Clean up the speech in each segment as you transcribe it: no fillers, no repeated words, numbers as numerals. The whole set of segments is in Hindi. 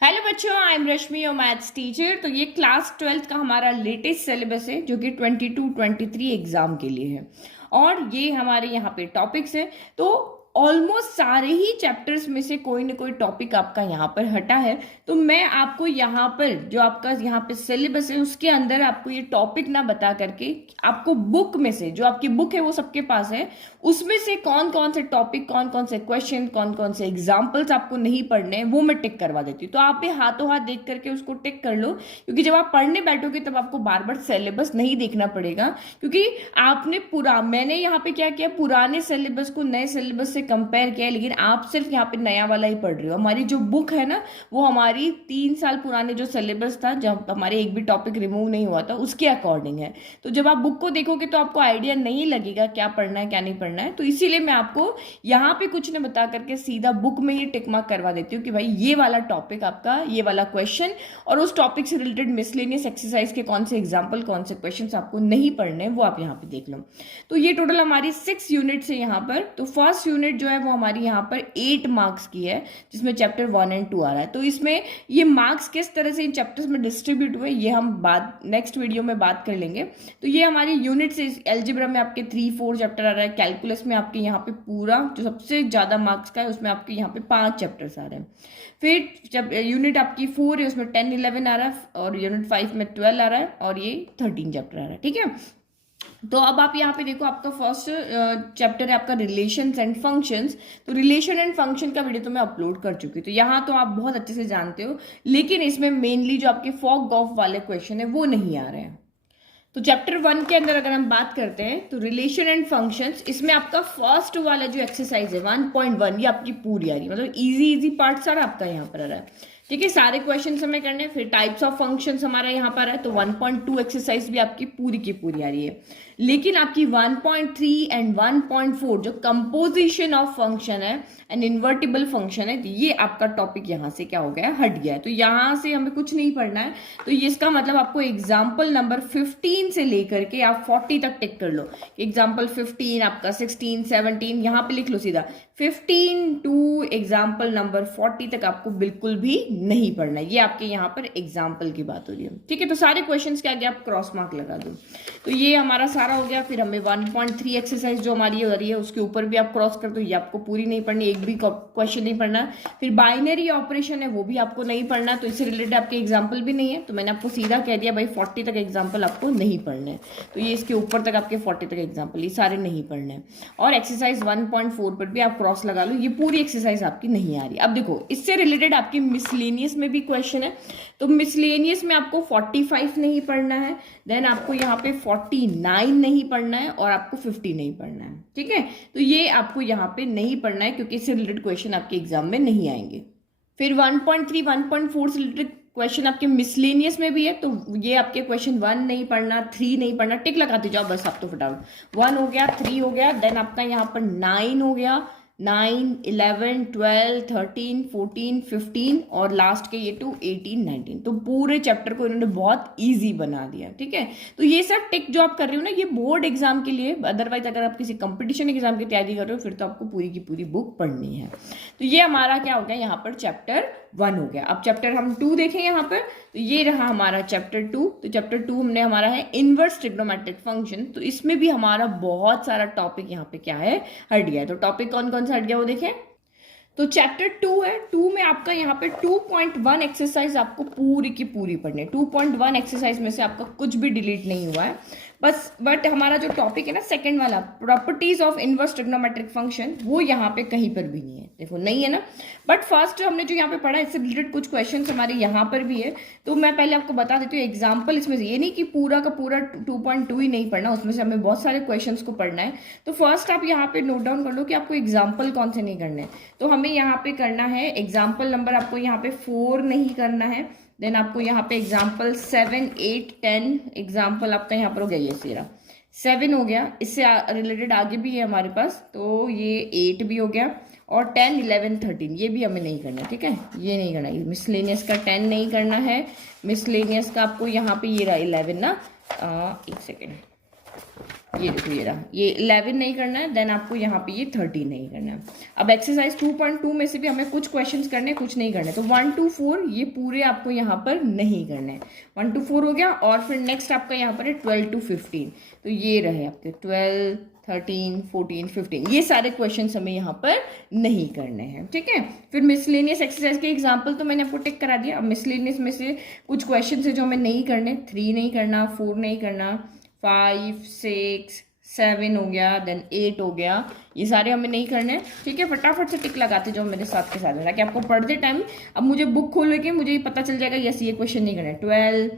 हेलो बच्चों, आई एम रश्मि और मैथ्स टीचर। तो ये क्लास 12th का हमारा लेटेस्ट सिलेबस है जो कि 22-23 एग्जाम के लिए है। और ये हमारे यहाँ पे टॉपिक्स है। तो ऑलमोस्ट सारे ही चैप्टर्स में से कोई ना कोई टॉपिक आपका यहाँ पर हटा है। तो मैं आपको यहाँ पर जो आपका यहाँ पे सिलेबस है उसके अंदर आपको ये टॉपिक ना बता करके आपको बुक में से, जो आपकी बुक है वो सबके पास है, उसमें से कौन कौन से टॉपिक, कौन कौन से क्वेश्चन, कौन कौन से एग्जाम्पल्स आपको नहीं पढ़ने हैं वो मैं टिक करवा देती हूँ। तो आप भी हाथों हाथ देख करके उसको टिक कर लो, क्योंकि जब आप पढ़ने बैठोगे तब आपको बार बार सिलेबस नहीं देखना पड़ेगा। क्योंकि आपने मैंने यहाँ पे क्या किया, पुराने सिलेबस को नए सिलेबस से कंपेयर किया, लेकिन आप सिर्फ यहाँ पे नया वाला ही पढ़ रहे हो। हमारी जो बुक है ना वो हमारी 3 साल पुराने जो सिलेबस था, जब हमारे एक भी टॉपिक रिमूव नहीं हुआ था, उसके अकॉर्डिंग है। तो जब आप बुक को देखोगे तो आपको आइडिया नहीं लगेगा क्या पढ़ना है क्या नहीं पढ़ना है। तो इसीलिए मैं आपको यहाँ पे कुछ न बता करके सीधा बुक में ही टिक मार्क करवा देती हूँ कि भाई ये वाला टॉपिक आपका, ये वाला क्वेश्चन और उस टॉपिक से रिलेटेड मिसलेनियस एक्सरसाइज के कौन से एग्जाम्पल, कौन से क्वेश्चन आपको नहीं पढ़ने वो आप यहाँ पे देख लो। तो ये टोटल हमारी 6 यूनिट्स है यहाँ पर। तो फर्स्ट यूनिट जो है वो हमारी यहाँ पर 8 मार्क्स की है, जिसमें चैप्टर 1 और 2 आ रहा है। तो इसमें ये मार्क्स किस तरह से इन चैप्टर्स में डिस्ट्रीब्यूट हुए ये हम नेक्स्ट वीडियो में बात कर लेंगे। तो ये हमारी यूनिट से एल्जेब्रा में आपके 3-4 चैप्टर आ रहा है, कैलकुलस में आपके यहाँ पे पूरा जो सबसे ज्यादा मार्क्स का है उसमें आपके यहाँ पे 5 चैप्टर्स आ रहे हैं। फिर जब यूनिट आपकी 4 है उसमें 10-11 आ रहा है, और यूनिट 5 में 12 आ रहा है, और ये 13 चैप्टर आ रहा है। ठीक है, तो अब आप यहाँ पे देखो, आपका फर्स्ट चैप्टर है आपका रिलेशंस एंड फंक्शंस। तो रिलेशन एंड फंक्शन का वीडियो तो मैं अपलोड कर चुकी हूँ, तो यहाँ तो आप बहुत अच्छे से जानते हो, लेकिन इसमें मेनली जो आपके फॉग गॉफ वाले क्वेश्चन है वो नहीं आ रहे हैं। तो चैप्टर 1 के अंदर अगर हम बात करते हैं तो रिलेशन एंड फंक्शंस, इसमें आपका फर्स्ट वाला जो एक्सरसाइज है 1.1 ये आपकी पूरी आ रही है, मतलब इजी इजी पार्ट सारा आपका यहाँ पर आ रहा है। ठीक है, सारे क्वेश्चन हमें करने हैं। फिर टाइप्स ऑफ फंक्शंस हमारा यहाँ पर है, तो 1.2 एक्सरसाइज भी आपकी पूरी की पूरी आ रही है। लेकिन आपकी 1.3 एंड 1.4 जो कंपोजिशन ऑफ फंक्शन है एंड इन्वर्टिबल फंक्शन है, ये आपका टॉपिक यहाँ से क्या हो गया है, हट गया है। तो यहाँ से हमें कुछ नहीं पढ़ना है। तो ये इसका मतलब आपको एग्जाम्पल नंबर 15 से लेकर के आप 40 तक टिक कर लो। एग्जाम्पल 15 आपका 16, 17 यहाँ पे लिख लो सीधा 15 टू एग्जाम्पल नंबर 40 तक आपको बिल्कुल भी नहीं पढ़ना है। ये आपके यहाँ पर एग्जाम्पल की बात हो रही है। ठीक है, तो सारे क्वेश्चंस के आगे आप क्रॉस मार्क लगा दो। तो ये हमारा सारा हो गया। फिर हमें 1.3 एक्सरसाइज जो हमारी हो रही है उसके ऊपर भी आप क्रॉस कर दो, ये आपको पूरी नहीं पढ़नी, एक भी क्वेश्चन नहीं पढ़ना। फिर बाइनरी ऑपरेशन है वो भी आपको नहीं पढ़ना, तो इससे रिलेटेड आपके एग्जाम्पल भी नहीं है। तो मैंने आपको सीधा कह दिया भाई 40 तक एग्जाम्पल आपको नहीं पढ़ने। तो ये इसके ऊपर तक आपके 40 तक एग्जाम्पल ये सारे नहीं पढ़ने। और एक्सरसाइज 1.4 पर भी आप क्रॉस लगा लो, ये पूरी एक्सरसाइज आपकी नहीं आ रही। अब देखो, इससे रिलेटेड आपकी मिसलेनियस में भी क्वेश्चन है। तो मिसलेनियस में आपको 45 नहीं पढ़ना है, देन आपको यहाँ पे 49 नहीं पढ़ना है, और आपको 50 नहीं पढ़ना है। ठीक है, तो ये आपको यहाँ पे नहीं पढ़ना है क्योंकि इससे रिलेटेड क्वेश्चन आपके एग्जाम में नहीं आएंगे। फिर 1.3, 1.4 से रिलेटेड क्वेश्चन आपके मिसलेनियस में भी है, तो ये आपके क्वेश्चन 1 नहीं पढ़ना, 3 नहीं पढ़ना, टिक लगाते जाओ बस आप तो फटाफट। 1 हो गया, 3 हो गया, देन आपका यहाँ पर 9 हो गया, 9, 11, 12, 13, 14, 15 और लास्ट के ये 2, 18, 19। तो पूरे चैप्टर को इन्होंने बहुत इजी बना दिया। ठीक है, तो ये सब टिक जो आप कर रहे हो ना, ये बोर्ड एग्जाम के लिए। अदरवाइज अगर आप किसी कंपटीशन एग्जाम की तैयारी कर रहे हो फिर तो आपको पूरी की पूरी बुक पढ़नी है। तो ये हमारा क्या हो गया, यहाँ पर चैप्टर 1 हो गया। अब चैप्टर हम 2 देखें यहाँ पर, तो ये रहा हमारा चैप्टर 2। तो चैप्टर 2 हमने हमारा है इनवर्स ट्रिग्नोमेट्रिक फंक्शन। तो इसमें भी हमारा बहुत सारा टॉपिक यहाँ पे क्या है, हट गया है। तो टॉपिक कौन कौन सा हट गया वो देखें। तो चैप्टर 2 है, 2 में आपका यहाँ पे 2.1 एक्सरसाइज आपको पूरी की पूरी पढ़नी है। 2.1 एक्सरसाइज में से आपका कुछ भी डिलीट नहीं हुआ है बस। बट हमारा जो टॉपिक है ना सेकंड वाला, properties of inverse trigonometric function, वो यहाँ पे कहीं पर भी नहीं है। देखो नहीं है ना। बट फर्स्ट हमने जो यहाँ पे पढ़ा इससे रिलेटेड कुछ क्वेश्चन हमारे यहाँ पर भी है। तो मैं पहले आपको बता देती हूँ एग्जाम्पल इसमें से, ये नहीं कि पूरा का पूरा 2.2 ही नहीं पढ़ना, उसमें से हमें बहुत सारे क्वेश्चन को पढ़ना है। तो फर्स्ट आप यहाँ पे नोट डाउन कर लो कि आपको एग्जाम्पल कौन से नहीं करने। तो हमें यहाँ पे करना है एग्जाम्पल नंबर, आपको यहाँ पे 4 नहीं करना है। देन आपको यहाँ पे एग्जाम्पल 7, 8, 10 एग्जाम्पल आपका यहाँ पर हो गया, ये सेरा 7 हो गया। इससे रिलेटेड आगे भी है हमारे पास, तो ये 8 भी हो गया, और 10, 11, 13 ये भी हमें नहीं करना। ठीक है, ये नहीं करना। मिसलेनियस का 10 नहीं करना है। मिसलेनियस का आपको यहाँ पे ये रहा 11 ना, एक सेकेंड, ये देखो ये रहा, ये 11 नहीं करना है, देन आपको यहाँ पे ये 13 नहीं करना है। अब एक्सरसाइज 2.2 में से भी हमें कुछ क्वेश्चंस करने कुछ नहीं करने, तो 1 to 4 ये पूरे आपको यहाँ पर नहीं करने हैं। 1 to 4 हो गया, और फिर नेक्स्ट आपका यहाँ पर है 12 to 15, तो ये रहे आपके 12, 13, 14, 15, ये सारे क्वेश्चंस हमें यहाँ पर नहीं करने हैं, ठीक है। फिर मिसलेनियस एक्सरसाइज के एग्जांपल तो मैंने आपको टिक करा दिया। अब मिसलेनियस में से कुछ क्वेश्चन है जो हमें नहीं करने, 3 नहीं करना, 4 नहीं करना, 5, 6, 7 हो गया, देन 8 हो गया, ये सारे हमें नहीं करने, ठीक है। फटाफट से टिक लगाते जाओ मेरे साथ के साथ, ताकि आपको पढ़ते टाइम अब मुझे बुक खोल के मुझे पता चल जाएगा यस ये क्वेश्चन नहीं करना है। 12,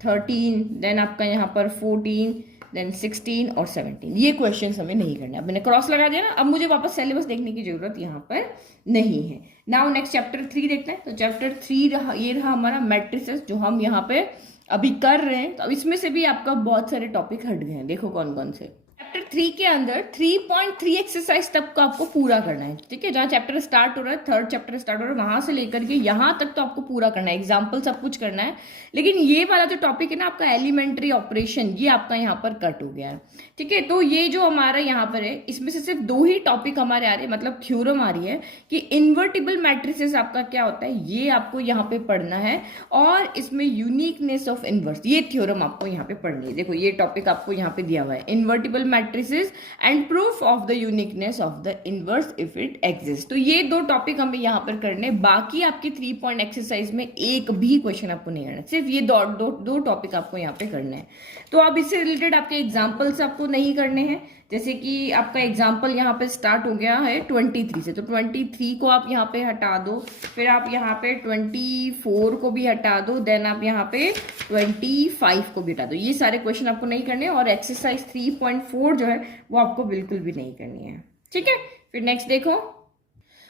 13, देन आपका यहाँ पर 14, देन 16 और 17, ये क्वेश्चंस हमें नहीं करने। अब मैंने क्रॉस लगा दिया ना, अब मुझे वापस सिलेबस देखने की जरूरत यहाँ पर नहीं है। नाउ नेक्स्ट चैप्टर 3 देखते हैं। तो चैप्टर 3 रहा, ये रहा हमारा मैट्रिसेस, जो हम यहाँ पे अभी कर रहे हैं। तो अब इसमें से भी आपका बहुत सारे टॉपिक हट गए हैं, देखो कौन कौन से। चैप्टर 3 के अंदर 3.3 एक्सरसाइज तक को आपको पूरा करना है, ठीक है। जहाँ चैप्टर स्टार्ट हो रहा है, थर्ड चैप्टर स्टार्ट हो रहा है, वहां से लेकर के यहाँ तक तो आपको पूरा करना है, एग्जाम्पल सब कुछ करना है। लेकिन ये वाला जो टॉपिक है ना आपका एलिमेंट्री ऑपरेशन, ये आपका यहाँ पर कट हो गया है, ठीक है। तो ये जो हमारा यहाँ पर है, इसमें से सिर्फ 2 ही टॉपिक हमारे आ रहे हैं, मतलब थ्योरम आ रही है कि इन्वर्टिबल मैट्रिसेस आपका क्या होता है, ये आपको यहाँ पे पढ़ना है। और इसमें यूनिकनेस ऑफ इनवर्स, ये थ्योरम आपको यहाँ पे पढ़नी है। देखो ये टॉपिक आपको यहाँ पे दिया हुआ है, invertible matrices and proof of the uniqueness of the inverse if it exist. तो ये 2 टॉपिक हमें यहाँ पर करने, बाकी आपकी 3 पॉइंट एक्सरसाइज में एक भी क्वेश्चन आपको नहीं करना, सिर्फ ये दो टॉपिक आपको यहाँ पे करने हैं। तो अब इससे रिलेटेड आपके एग्जाम्पल्स आपको नहीं करने हैं, जैसे कि आपका एग्जाम्पल यहाँ पे स्टार्ट हो गया है 23 से, तो 23 को आप यहाँ पे हटा दो, फिर आप यहाँ पे 24 को भी हटा दो, देन आप यहाँ पे 25 को भी हटा दो। ये सारे क्वेश्चन आपको नहीं करने, और एक्सरसाइज 3.4 जो है वो आपको बिल्कुल भी नहीं करनी है, ठीक है। फिर नेक्स्ट देखो,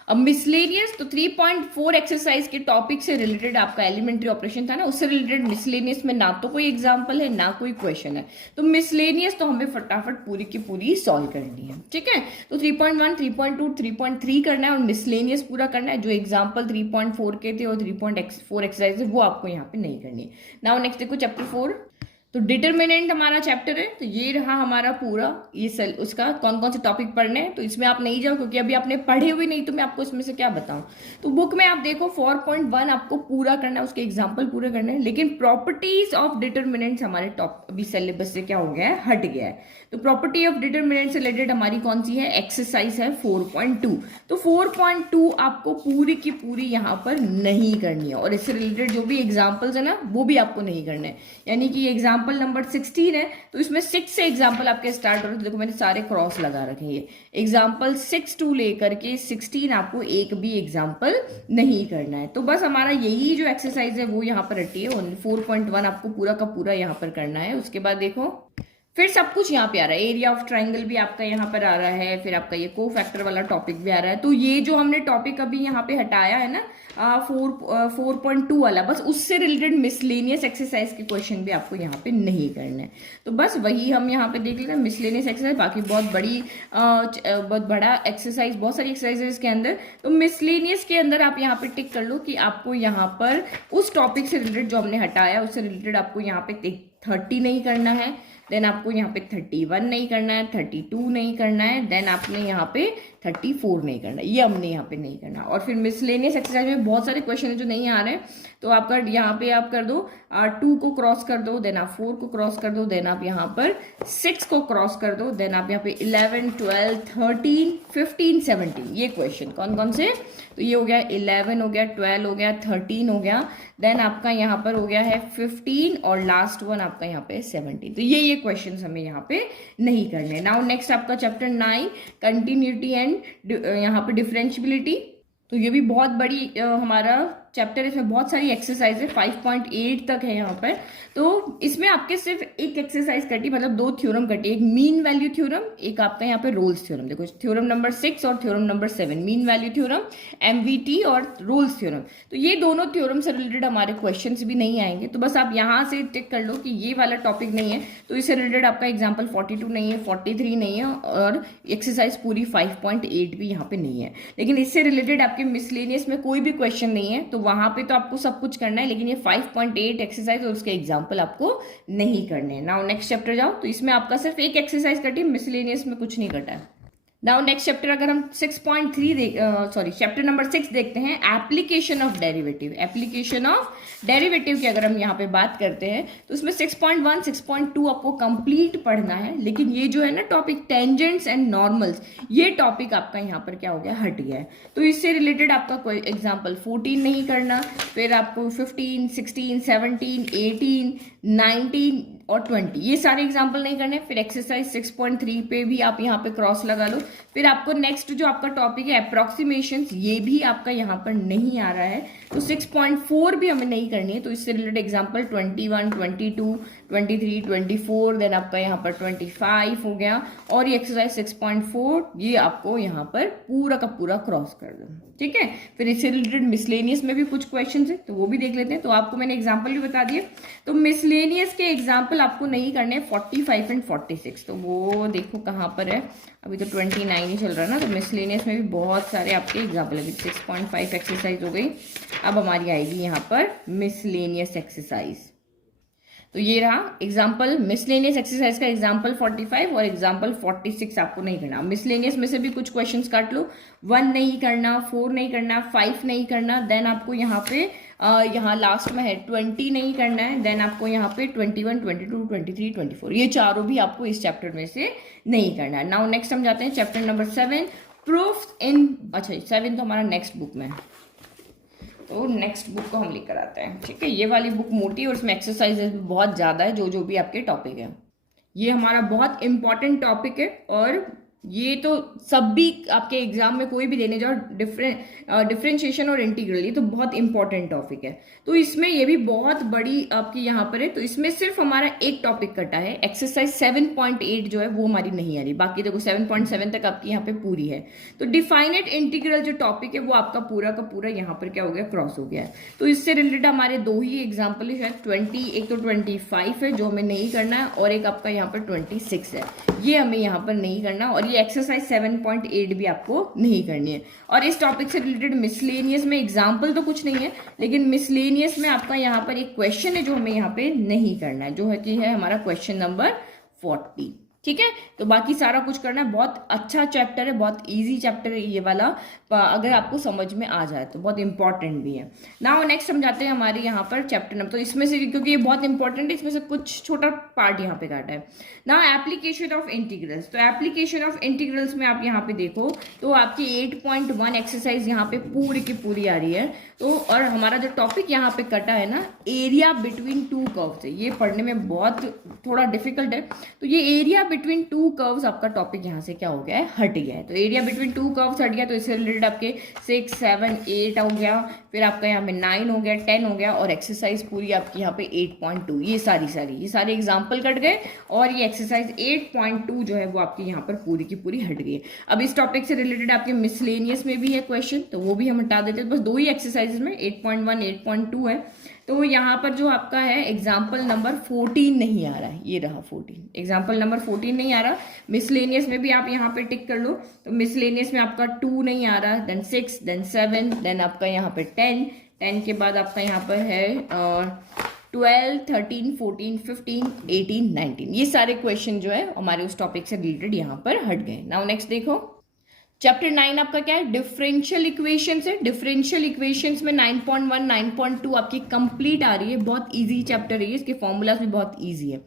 अब मिसलेनियस, तो 3.4 एक्सरसाइज के टॉपिक से रिलेटेड आपका एलिमेंट्री ऑपरेशन था ना, उससे रिलेटेड मिसलेनियस में ना तो कोई एग्जांपल है ना कोई क्वेश्चन है, तो मिसलेनियस तो हमें फटाफट पूरी की पूरी सॉल्व करनी है, ठीक है। तो 3.1, 3.2, 3.3 करना है और मिसलेनियस पूरा करना है। जो एग्जाम्पल 3.4 के थे और 3.4 एक्सरसाइज है वो आपको यहाँ पे नहीं करनी है। नाउ नेक्स्ट देखो चैप्टर 4, तो डिटरमिनेंट हमारा चैप्टर है, तो ये रहा हमारा पूरा, ये उसका कौन कौन से टॉपिक पढ़ने हैं। तो इसमें आप नहीं जाओ, क्योंकि अभी आपने पढ़े हुए नहीं, तो मैं आपको इसमें से क्या बताऊं। तो बुक में आप देखो 4.1 आपको पूरा करना है, उसके एग्जाम्पल पूरे करने हैं। लेकिन प्रॉपर्टीज ऑफ डिटरमिनेंट्स हमारे टॉप अभी सिलेबस से क्या हो गया है, हट गया है। तो प्रॉपर्टी ऑफ डिटरमिनेंट से रिलेटेड हमारी कौन सी है, एक्सरसाइज है 4.2। तो 4.2 आपको पूरी की पूरी यहाँ पर नहीं करनी है, और इससे रिलेटेड जो भी एग्जाम्पल्स है ना वो भी आपको नहीं करने हैं। यानी कि एग्जाम्पल नंबर 16 है, तो इसमें 6 से एग्जाम्पल आपके स्टार्ट हो रहे हैं। देखो मैंने सारे क्रॉस लगा रखे हैं, एग्जाम्पल 6 to लेकर के 16 आपको एक भी एग्जाम्पल नहीं करना है। तो बस हमारा यही जो एक्सरसाइज है वो यहाँ पर हटी है, 4.1 आपको पूरा का पूरा यहाँ पर करना है। उसके बाद देखो फिर सब कुछ यहाँ पे आ रहा है, एरिया ऑफ ट्राइंगल भी आपका यहाँ पर आ रहा है, फिर आपका ये को फैक्टर वाला टॉपिक भी आ रहा है। तो ये जो हमने टॉपिक अभी यहाँ पे हटाया है ना 4.2 वाला, बस उससे रिलेटेड मिसलेनियस एक्सरसाइज के क्वेश्चन भी आपको यहाँ पे नहीं करने हैं। तो बस वही हम यहाँ पे देख लेते हैं, मिसलेनियस एक्सरसाइज। बाकी बहुत बड़ा एक्सरसाइज, बहुत सारी एक्सरसाइज है इसके अंदर। तो मिसलेनियस के अंदर आप यहाँ पे टिक कर लो कि आपको यहाँ पर उस टॉपिक से रिलेटेड जो हमने हटाया उससे रिलेटेड आपको यहाँ पे 30 नहीं करना है, देन आपको यहाँ पे 31 नहीं करना है, 32 नहीं करना है, देन आपने यहाँ पे 34 नहीं करना, ये हमने यहाँ पे नहीं करना। और फिर मिसलेनियस एक्सरसाइज में बहुत सारे क्वेश्चन है जो नहीं आ रहे हैं, तो आपका यहाँ पे आप कर दो 2 को क्रॉस कर दो, देन आप 4 को क्रॉस कर दो, देन आप यहाँ पर 6 को क्रॉस कर दो, देन आप यहाँ पे 11, 12, 13, 15, 17, ये क्वेश्चन कौन कौन से, तो ये हो गया 11 हो गया, 12 हो गया, 13 हो गया, देन आपका यहाँ पर हो गया है 15 और लास्ट वन आपका यहाँ पे 17। तो ये क्वेश्चंस हमें यहाँ पे नहीं करने। नाउ नेक्स्ट आपका चैप्टर 9 कंटिन्यूटी एंड यहाँ पे डिफरेंशियबिलिटी। तो ये भी बहुत बड़ी हमारा चैप्टर, इसमें बहुत सारी एक्सरसाइज है, 5.8 तक है यहाँ पर। तो इसमें आपके सिर्फ एक एक्सरसाइज कटी, मतलब 2 थ्योरम कटी, एक मीन वैल्यू थ्योरम, एक आपका यहाँ पे रोल्स थ्योरम। देखो थ्योरम नंबर 6 और theorem number 7, mean value theorem, MVT और रोल्स थ्योरम। तो ये दोनों थ्योरम से रिलेटेड हमारे क्वेश्चंस भी नहीं आएंगे। तो बस आप यहाँ से टिक कर लो कि ये वाला टॉपिक नहीं है, तो इससे रिलेटेड आपका एग्जाम्पल 42 नहीं है, 43 नहीं है, और एक्सरसाइज पूरी 5.8 भी यहाँ पे नहीं है। लेकिन इससे रिलेटेड आपके मिसलेनियस में कोई भी क्वेश्चन नहीं है, तो वहां पे तो आपको सब कुछ करना है, लेकिन ये 5.8 एक्सरसाइज और उसके एग्जाम्पल आपको नहीं करने हैं। नाउ नेक्स्ट चैप्टर जाओ, तो इसमें आपका सिर्फ एक एक्सरसाइज कटी है, मिसलेनियस में कुछ नहीं कटा है। नाउ नेक्स्ट चैप्टर अगर हम 6.3 चैप्टर नंबर 6 देखते हैं, application of derivative. Application of derivative की अगर हम यहाँ पे बात करते हैं तो उसमें 6.1 6.2 आपको कंप्लीट पढ़ना है, लेकिन ये जो है ना टॉपिक टेंजेंट्स एंड नॉर्मल्स, ये टॉपिक आपका यहाँ पर क्या हो गया, हट गया है। तो इससे रिलेटेड आपका कोई एग्जाम्पल 14 नहीं करना, फिर आपको 15 16 17 18 19 और 20 ये सारे एग्जाम्पल नहीं करने। फिर एक्सरसाइज 6.3 पे भी आप यहाँ पे क्रॉस लगा लो। फिर आपको नेक्स्ट जो आपका टॉपिक है अप्रोक्सीमेशंस, ये भी आपका यहाँ पर नहीं आ रहा है, तो 6.4 भी हमें नहीं करनी है। तो इससे रिलेटेड एग्जाम्पल 21 22 23 24, देन आपका यहाँ पर 25 हो गया, और ये एक्सरसाइज 6.4 ये आपको यहाँ पर पूरा का पूरा क्रॉस कर दो, ठीक है। फिर इससे रिलेटेड मिसलेनियस में भी कुछ क्वेश्चन है, तो वो भी देख लेते हैं। तो आपको मैंने एग्जाम्पल भी बता दिए। तो मिसलेनियस के एग्जाम्पल आपको नहीं करने 45 एंड 46, तो वो देखो कहाँ पर है, अभी तो 29 ही चल रहा है ना। तो मिसलेनियस में भी बहुत सारे आपके एग्जाम्पल है। 6.5 एक्सरसाइज हो गई, अब हमारी आएगी यहाँ पर मिसलेनियस एक्सरसाइज। तो ये रहा एग्जाम्पल मिसलेनियस एक्सरसाइज का एग्जाम्पल 45 और एग्जाम्पल 46 आपको नहीं करना। मिसलेनियस में से भी कुछ क्वेश्चंस काट लो, 1 नहीं करना, 4 नहीं करना, 5 नहीं करना, देन आपको यहाँ पे यहाँ लास्ट में है 20 नहीं करना है, देन आपको यहाँ पे 21 22 23 24 ये चारों भी आपको इस चैप्टर में से नहीं करना है। नाउ नेक्स्ट हम जाते हैं चैप्टर नंबर 7, प्रूफ इन, अच्छा 7 तो हमारा नेक्स्ट बुक में है, तो नेक्स्ट बुक को हम लेकर आते हैं, ठीक है। ये वाली बुक मोटी और उसमें एक्सरसाइजेस भी बहुत ज़्यादा है, जो भी आपके टॉपिक है। ये हमारा बहुत इंपॉर्टेंट टॉपिक है, और ये तो सब भी आपके एग्जाम में कोई भी देने जाओ, डिफरेंशिएशन और इंटीग्रल, ये तो बहुत इंपॉर्टेंट टॉपिक है। तो इसमें ये भी बहुत बड़ी आपकी यहाँ पर है, तो इसमें सिर्फ हमारा एक टॉपिक कटा है, एक्सरसाइज 7.8 जो है वो हमारी नहीं आ रही, बाकी देखो 7.7 तक आपकी यहाँ पे पूरी है। तो डिफाइनेट इंटीग्रल जो टॉपिक है वो आपका पूरा का पूरा यहाँ पर क्या हो गया, क्रॉस हो गया है। तो इससे रिलेटेड हमारे 2 ही एग्जाम्पल है, शायद 20, एक तो 25 है जो हमें नहीं करना है, और एक आपका यहाँ पर 26 है, ये हमें यहाँ पर नहीं करना, और ये एक्सरसाइज 7.8 भी आपको नहीं करनी है। और इस टॉपिक से रिलेटेड मिसलेनियस में एग्जाम्पल तो कुछ नहीं है, लेकिन मिसलेनियस में आपका यहाँ पर एक क्वेश्चन है जो हमें यहाँ पे नहीं करना है, जो है कि है हमारा क्वेश्चन नंबर 40, ठीक है। तो बाकी सारा कुछ करना है। बहुत अच्छा चैप्टर है, बहुत इजी चैप्टर है ये वाला, अगर आपको समझ में आ जाए तो बहुत इंपॉर्टेंट भी है। नाउ नेक्स्ट हम जाते हैं हमारे यहाँ पर चैप्टर नंबर, तो इसमें से क्योंकि ये बहुत इंपॉर्टेंट है, इसमें से कुछ छोटा पार्ट यहाँ पे काटा है। नाउ एप्लीकेशन ऑफ इंटीग्रल्स, तो एप्लीकेशन ऑफ इंटीग्रल्स में आप यहाँ पे देखो तो आपकी 8.1 एक्सरसाइज यहाँ पे पूरी की पूरी आ रही है। तो और हमारा जो टॉपिक यहाँ पे कटा है ना, एरिया बिटवीन 2 कर्व्स है, ये पढ़ने में बहुत थोड़ा डिफिकल्ट है। तो ये एरिया बिटवीन 2 कर्व्स आपका टॉपिक यहाँ से क्या हो गया है, हट गया है। तो एरिया बिटवीन 2 कर्व्स हट गया, तो इससे रिलेटेड आपके 6 7 8 हो गया, फिर आपका यहाँ पे 9 हो गया, 10 हो गया, और एक्सरसाइज पूरी आपकी यहाँ पे 8.2, ये सारे एग्जाम्पल कट गए, और ये एक्सरसाइज 8.2 जो है वो आपकी यहाँ पर पूरी की पूरी हट गई है। अब इस टॉपिक से रिलेटेड आपके मिसलेनियस में भी है क्वेश्चन, तो वो भी हम हटा देते हैं। बस 2 ही एक्सरसाइजेस में 8.1 8.2 है। तो यहाँ पर जो आपका है एग्जाम्पल नंबर 14 नहीं आ रहा है, ये रहा 14, एग्जाम्पल नंबर 14 नहीं आ रहा। मिसलेनियस में भी आप यहाँ पे टिक कर लो, तो मिसलेनियस में आपका 2 नहीं आ रहा, देन 6, देन 7, देन आपका यहाँ पे 10 के बाद आपका यहाँ पर है 12 13 14 15 18 19, ये सारे क्वेश्चन जो है हमारे उस टॉपिक से रिलेटेड यहाँ पर हट गए। नाउ नेक्स्ट देखो चैप्टर 9 आपका क्या है, डिफरेंशियल इक्वेशंस है। डिफरेंशियल इक्वेशंस में 9.1 9.2 आपकी कंप्लीट आ रही है, बहुत इजी चैप्टर है, इसके फॉर्मूलाज भी बहुत इजी है।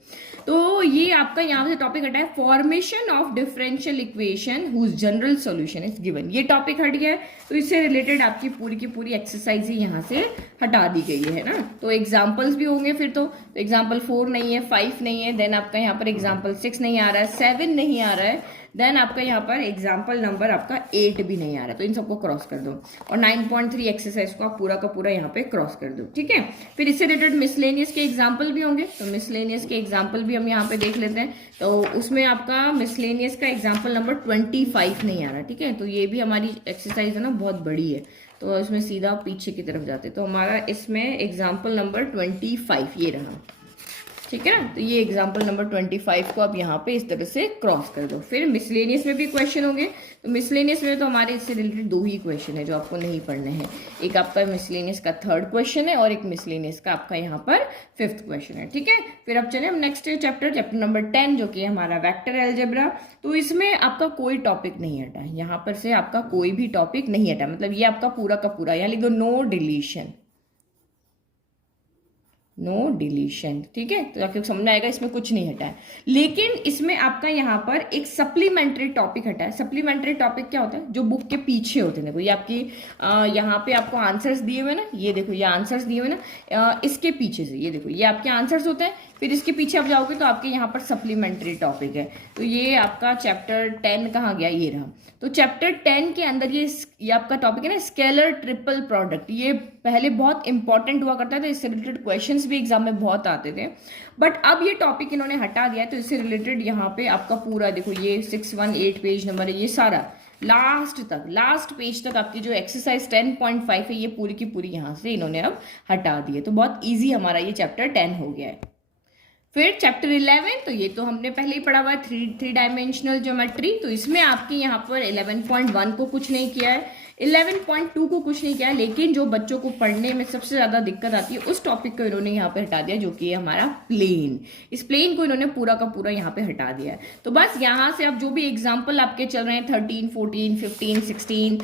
तो ये आपका यहाँ से टॉपिक हटा है, formation of differential equation whose general solution is given, ये टॉपिक हट गया है। तो इससे रिलेटेड आपकी पूरी की पूरी एक्सरसाइज ही यहाँ से हटा दी गई है ना। तो एग्जाम्पल्स भी होंगे फिर, तो एग्जाम्पल 4 नहीं है, 5 नहीं है, देन आपका यहाँ पर एग्जाम्पल 6 नहीं आ रहा है, 7 नहीं आ रहा है, देन आपका यहाँ पर एग्जाम्पल नंबर आपका 8 भी नहीं आ रहा है, तो इन सबको क्रॉस कर दो, और 9.3 एक्सरसाइज को आप पूरा का पूरा यहाँ पे क्रॉस कर दो, ठीक है। फिर इससे रिलेटेड मिसलेनियस के एग्जाम्पल भी होंगे, तो मिसलेनियस के एग्जाम्पल भी हम यहाँ पे देख लेते हैं। तो उसमें आपका मिसलेनियस का एग्जाम्पल नंबर 25 नहीं आ रहा, ठीक है। तो ये भी हमारी एक्सरसाइज है ना, बहुत बड़ी है, तो इसमें सीधा पीछे की तरफ जाते, तो हमारा इसमें एग्जाम्पल नंबर 25 ये रहा। ठीक है ना। तो ये एग्जाम्पल नंबर 25 को आप यहाँ पे इस तरह से क्रॉस कर दो। फिर मिसलेनियस में भी क्वेश्चन होंगे। तो मिसलेनियस में तो हमारे इससे रिलेटेड 2 ही क्वेश्चन है जो आपको नहीं पढ़ने हैं। एक आपका मिसलेनियस का 3rd क्वेश्चन है और एक मिसलेनियस का आपका यहाँ पर 5th क्वेश्चन है। ठीक है, फिर अब चले हम नेक्स्ट चैप्टर नंबर 10 जो कि हमारा वेक्टर अलजेब्रा। तो इसमें आपका कोई टॉपिक नहीं हटा है, यहाँ पर से आपका कोई भी टॉपिक नहीं हटा, मतलब ये आपका पूरा का पूरा, यहाँ लिख दो नो डिलीशन, नो डिलीशन। ठीक है, तो आपको समझ में आएगा इसमें कुछ नहीं हटा है। लेकिन इसमें आपका यहाँ पर एक सप्लीमेंट्री टॉपिक हटा है। सप्लीमेंट्री टॉपिक क्या होता है? जो बुक के पीछे होते हैं। देखो ये आपकी यहाँ पे आपको आंसर्स दिए हुए ना, ये देखो ये आंसर्स दिए हुए ना, इसके पीछे से ये देखो ये आपके आंसर्स होते हैं। फिर इसके पीछे आप जाओगे तो आपके यहाँ पर सप्लीमेंट्री टॉपिक है। तो ये आपका चैप्टर 10 कहाँ गया? ये रहा। तो चैप्टर 10 के अंदर ये आपका टॉपिक है ना, स्केलर ट्रिपल प्रोडक्ट। ये पहले बहुत इंपॉर्टेंट हुआ करता था, इससे रिलेटेड क्वेश्चंस भी एग्जाम में बहुत आते थे, बट अब ये टॉपिक इन्होंने हटा दिया है। तो इससे रिलेटेड यहाँ पे आपका पूरा देखो ये 618 पेज नंबर है, ये सारा लास्ट पेज तक आपकी जो एक्सरसाइज 10.5 है ये पूरी की पूरी यहाँ से इन्होंने अब हटा दी है। तो बहुत ईजी हमारा ये चैप्टर 10 हो गया है। फिर चैप्टर 11, तो ये तो हमने पहले ही पढ़ा हुआ है, थ्री डायमेंशनल ज्योमेट्री। तो इसमें आपके यहाँ पर 11.1 को कुछ नहीं किया है, 11.2 को कुछ नहीं किया है, लेकिन जो बच्चों को पढ़ने में सबसे ज्यादा दिक्कत आती है उस टॉपिक को इन्होंने यहाँ पे हटा दिया, जो कि हमारा प्लेन। इस प्लेन को इन्होंने पूरा का पूरा यहाँ पे हटा दिया है। तो बस यहाँ से अब जो भी एग्जाम्पल आपके चल रहे हैं 13, 14, 15, 16,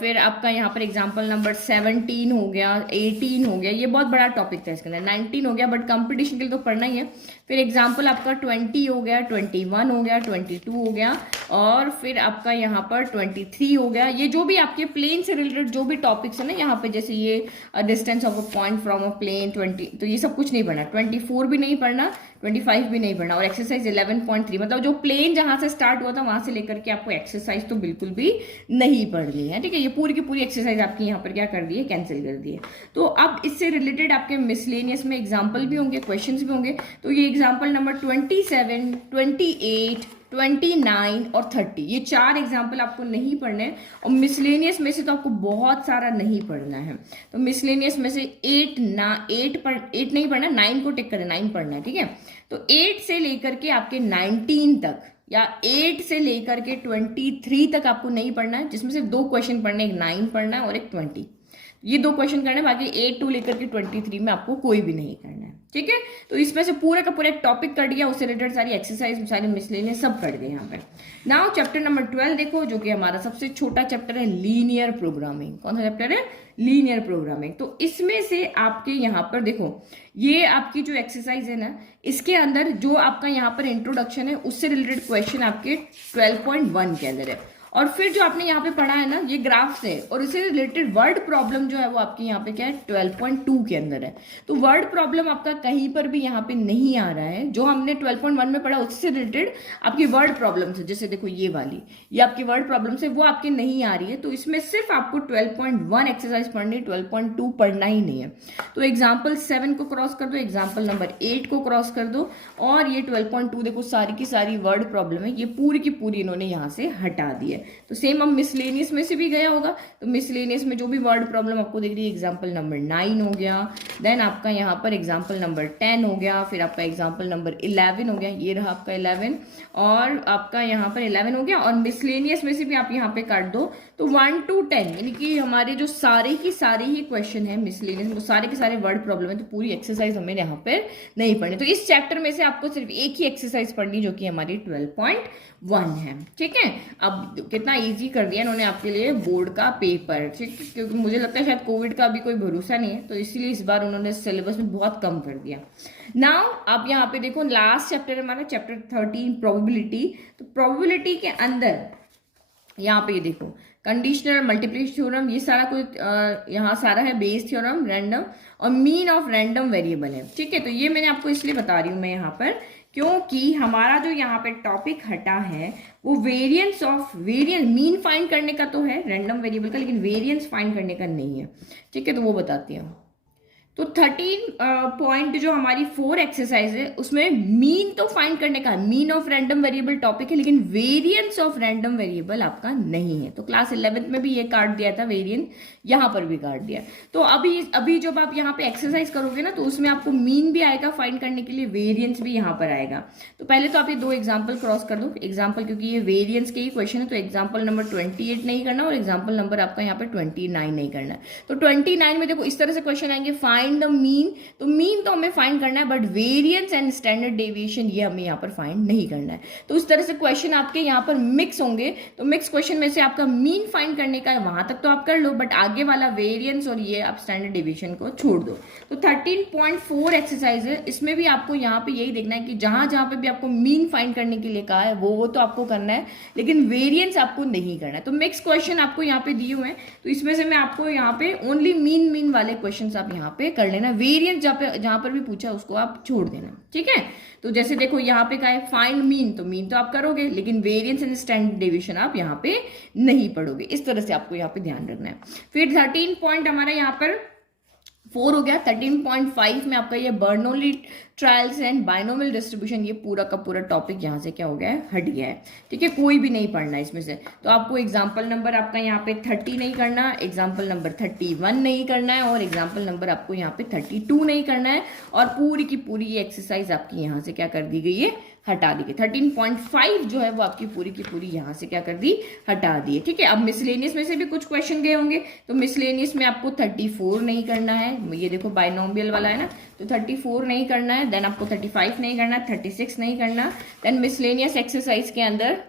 फिर आपका यहाँ पर एग्जाम्पल नंबर 17 हो गया, 18 हो गया, ये बहुत बड़ा टॉपिक था, इसके अंदर 19 हो गया, बट कंपटीशन के लिए तो पढ़ना ही है। फिर एग्जाम्पल आपका 20 हो गया, 21 हो गया, 22 हो गया, और फिर आपका यहाँ पर 23 हो गया। ये जो भी आपके प्लेन से रिलेटेड जो भी टॉपिक्स है ना यहाँ पे, जैसे ये distance of a point from a plane 20, तो ये सब कुछ नहीं पढ़ना, 24 भी नहीं पढ़ना, 25 भी नहीं पढ़ना, और एक्सरसाइज 11.3 मतलब जो प्लेन जहां से स्टार्ट हुआ था वहां से लेकर के आपको एक्सरसाइज तो बिल्कुल भी नहीं पढ़नी है। ठीक है, ये पूरी की पूरी एक्सरसाइज आपकी यहाँ पर क्या कर दी है? कैंसिल कर दी है। तो अब इससे रिलेटेड आपके मिसलेनियस में एग्जाम्पल भी होंगे, क्वेश्चन भी होंगे। तो ये एग्जाम्पल नंबर 27, 28, 29 और 30, ये 4 एग्जाम्पल आपको नहीं पढ़ने हैं। और मिसलेनियस में से तो आपको बहुत सारा नहीं पढ़ना है। तो मिसलेनियस में से 8 नहीं पढ़ना, 9 को टिक करें, 9 पढ़ना है। ठीक है, तो 8 से लेकर के आपके 19 तक, या 8 से लेकर के 23 तक आपको नहीं पढ़ना है, जिसमें सिर्फ 2 क्वेश्चन पढ़ने, एक 9 पढ़ना है और एक 20, ये 2 क्वेश्चन करने, बाकी 8 to लेकर के 23 में आपको कोई भी नहीं करना है। ठीक है, तो इसमें से पूरा का पूरा एक टॉपिक कर दिया, उससे रिलेटेड सारी एक्सरसाइज, सारे मिसलेनियस सब कर दिए यहाँ पे। नाउ चैप्टर नंबर 12 देखो, जो कि हमारा सबसे छोटा चैप्टर है, लीनियर प्रोग्रामिंग। कौन सा चैप्टर है? Linear programming. तो इसमें से आपके यहाँ पर देखो, ये आपकी जो एक्सरसाइज है ना, इसके अंदर जो आपका यहाँ पर इंट्रोडक्शन है उससे रिलेटेड क्वेश्चन आपके 12.1 के अंदर है। और फिर जो आपने यहाँ पे पढ़ा है ना, ये ग्राफ्स है, और इससे रिलेटेड वर्ड प्रॉब्लम जो है वो आपके यहाँ पे क्या है? 12.2 के अंदर है। तो वर्ड प्रॉब्लम आपका कहीं पर भी यहाँ पे नहीं आ रहा है। जो हमने 12.1 में पढ़ा उससे रिलेटेड आपकी वर्ड प्रॉब्लम है, जैसे देखो ये वाली, ये आपकी वर्ड प्रॉब्लम है, वो आपकी नहीं आ रही है। तो इसमें सिर्फ आपको 12.1 एक्सरसाइज पढ़नी, 12.2 पढ़ना ही नहीं है। तो एग्जाम्पल 7 को क्रॉस कर दो, एग्जाम्पल नंबर 8 को क्रॉस कर दो, और ये 12.2 देखो सारी की सारी वर्ड प्रॉब्लम है, ये पूरी की पूरी इन्होंने यहाँ से हटा दी है। तो सेम अब मिसलेनियस में से भी गया होगा। तो मिसलेनियस में जो भी वर्ड प्रॉब्लम आपको दिख रही है, एग्जाम्पल नंबर 9 हो गया, देन आपका यहाँ पर एग्जाम्पल नंबर 10 हो गया, फिर आपका एग्जाम्पल नंबर 11 हो गया, ये रहा आपका 11, और आपका यहाँ पर 11 हो गया। और मिसलेनियस में से भी आप यहाँ पे काट दो, तो 1 to 10 यानी कि हमारे जो सारे की सारे ही क्वेश्चन है मिसलेनियस में, तो सारे के सारे वर्ड प्रॉब्लम है, तो पूरी एक्सरसाइज हमें यहाँ पे नहीं पढ़नी। तो इस चैप्टर में से आपको सिर्फ एक ही एक्सरसाइज पढ़नी, जो कि हमारी 12.1 है। ठीक है, अब कितना इजी कर दिया इन्होंने आपके लिए बोर्ड का पेपर। ठीक है, क्योंकि मुझे लगता है शायद कोविड का अभी कोई भरोसा नहीं है, तो इसीलिए इस बार उन्होंने सिलेबस में बहुत कम कर दिया। नाउ आप यहाँ पे देखो, लास्ट चैप्टर हमारा चैप्टर 13 प्रोबेबिलिटी। तो प्रोबेबिलिटी के अंदर यहाँ पे ये देखो, कंडीशनल, मल्टीप्लिकेशन थ्योरम, ये सारा कुछ यहाँ सारा है, बेस थ्योरम, रैंडम और मीन ऑफ रैंडम वेरिएबल है। ठीक है, तो ये मैंने आपको इसलिए बता रही हूँ मैं यहाँ पर, क्योंकि हमारा जो यहाँ पे टॉपिक हटा है वो वेरिएंस मीन फाइंड करने का तो है रैंडम वेरिएबल का, लेकिन वेरिएंस फाइंड करने का नहीं है। ठीक है, तो वो बताती हूँ। तो 13 पॉइंट जो हमारी 4 एक्सरसाइज है उसमें मीन तो फाइंड करने का है, mean of random variable topic है, लेकिन वेरिएंस ऑफ रैंडम वेरिएबल आपका नहीं है। तो क्लास 11th में भी ये काट दिया था वेरिएंस, यहाँ पर भी काट दिया। तो अभी जब आप यहाँ पे एक्सरसाइज करोगे ना तो उसमें आपको मीन भी आएगा फाइंड करने के लिए, वेरिएंस भी यहाँ पर आएगा। तो पहले तो आप ये 2 एग्जाम्पल क्रॉस कर दो। एग्जाम्पल, क्योंकि ये वेरिएंस के ही क्वेश्चन है, तो एग्जाम्पल नंबर 28 नहीं करना और एग्जाम्पल नंबर आपका यहाँ पे 29 नहीं करना। तो 29 में देखो इस तरह से क्वेश्चन आएंगे, फाइंड द मीन। तो मीन तो हमें फाइंड करना है, but variance and standard deviation ये हमें यहाँ पर फाइंड नहीं करना है। तो इस तरह से क्वेश्चन आपके यहाँ पर मिक्स होंगे। तो मिक्स क्वेश्चन में से आपका मीन फाइंड करने का है, वहां तक तो आप कर लो, बट आगे वाला वेरिएंस और ये आप स्टैंडर्ड डेविएशन को छोड़ दो। तो 13.4 एक्सरसाइज है, इसमें भी आपको यहाँ पे यही देखना है कि जहां जहां पे भी आपको मीन फाइंड करने के लिए कहा है वो तो आपको करना है, लेकिन वेरिएंस आपको नहीं करना है। तो मिक्स क्वेश्चन आपको यहाँ पे दिए हुए हैं, तो इसमें से मैं आपको यहाँ पे ओनली मीन वाले क्वेश्चन आप यहाँ पे कर लेना, वेरिएंस जहां पर भी पूछा उसको आप छोड़ देना, ठीक है। तो जैसे देखो यहाँ पे कहा है फाइंड मीन, तो मीन तो आप करोगे, लेकिन वेरिएंस एंड स्टैंडर्ड डेविएशन आप यहाँ पे नहीं पढ़ोगे। इस तरह से आपको यहाँ पे ध्यान रखना है। फिर 13 पॉइंट हमारा यहाँ पर 4 हो गया। 13.5 में आपका ये Bernoulli trials and binomial distribution, ये पूरा का पूरा टॉपिक यहाँ से क्या हो गया है, हट गया है, ठीक है। कोई भी नहीं पढ़ना इसमें से। तो आपको एग्जाम्पल नंबर आपका यहाँ पे 30 नहीं करना, एग्जाम्पल नंबर 31 नहीं करना है, और एग्जाम्पल नंबर आपको यहाँ पे 32 नहीं करना है, और पूरी की पूरी ये एक्सरसाइज आपकी यहाँ से क्या कर दी गई है, हटा दी गई। 13.5 जो है वो आपकी पूरी की पूरी यहाँ से क्या कर दी, हटा दी है, ठीक है। अब मिसलेनियस में से भी कुछ क्वेश्चन गए होंगे, तो मिसलेनियस में आपको 34 नहीं करना है, ये देखो बाइनोमियल वाला है ना, तो 34 नहीं करना है। देन आपको 35 नहीं करना, 36 नहीं करना। देन मिसलेनियस एक्सरसाइज के अंदर,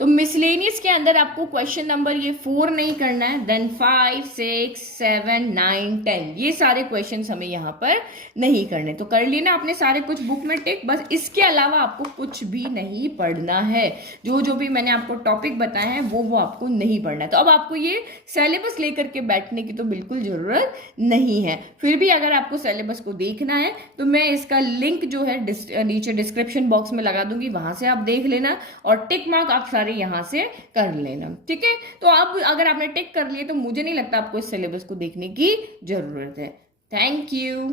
तो मिसलेनियस के अंदर आपको क्वेश्चन नंबर ये 4 नहीं करना है। देन 5, 6, 7, 9, 10 ये सारे क्वेश्चंस हमें यहाँ पर नहीं करने। तो कर लेना आपने सारे कुछ बुक में टिक, बस इसके अलावा आपको कुछ भी नहीं पढ़ना है। जो जो भी मैंने आपको टॉपिक बताए हैं वो आपको नहीं पढ़ना है। तो अब आपको ये सिलेबस लेकर के बैठने की तो बिल्कुल जरूरत नहीं है। फिर भी अगर आपको सिलेबस को देखना है तो मैं इसका लिंक जो है नीचे डिस्क्रिप्शन बॉक्स में लगा दूंगी, वहां से आप देख लेना, और टिक मार्क आप सारे यहां से कर लेना, ठीक है। तो अब अगर आपने टिक कर लिए तो मुझे नहीं लगता आपको इस सिलेबस को देखने की जरूरत है। Thank you.